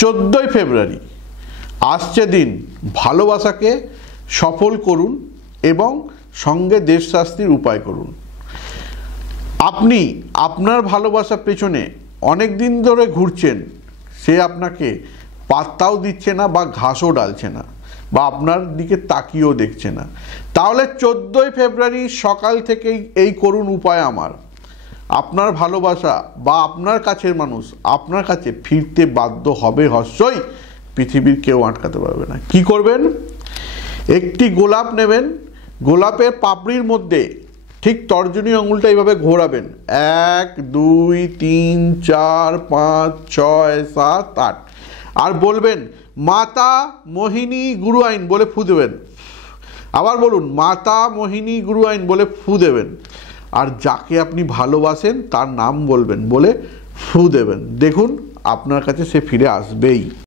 14ই ফেব্রুয়ারি আসছে দিন, ভালোবাসাকে সফল করুন এবং সঙ্গে দেশ শাস্তির উপায় করুন। আপনি আপনার ভালোবাসার পেছনে অনেক দিন ধরে ঘুরছেন, সে আপনাকে পাত্তাও দিচ্ছে না বা ঘাসও ডালছে না বা আপনার দিকে তাকিয়েও দেখছে না, তাহলে 14ই ফেব্রুয়ারি সকাল থেকেই এই করুণ উপায় আমার। আপনার ভালোবাসা বা আপনার কাছের মানুষ আপনার কাছে ফিরতে বাধ্য হবে হস্যই, পৃথিবীর কেউ আটকাতে পারবে না। কি করবেন? একটি গোলাপ নেবেন, গোলাপের পাপড়ির মধ্যে ঠিক তর্জনী আঙুলটা এইভাবে ঘোরাবেন, 1 2 3 4 5 6 7 8, আর বলবেন মাতা মোহিনী গুরু আইন বলে ফু দেবেন। আবার বলুন মাতা মোহিনী গুরু আইন বলে ফু দেবেন। আর যাকে আপনি ভালোবাসেন তার নাম বলবেন, বলে ফু দেবেন। দেখুন আপনার কাছে সে ফিরে আসবেই।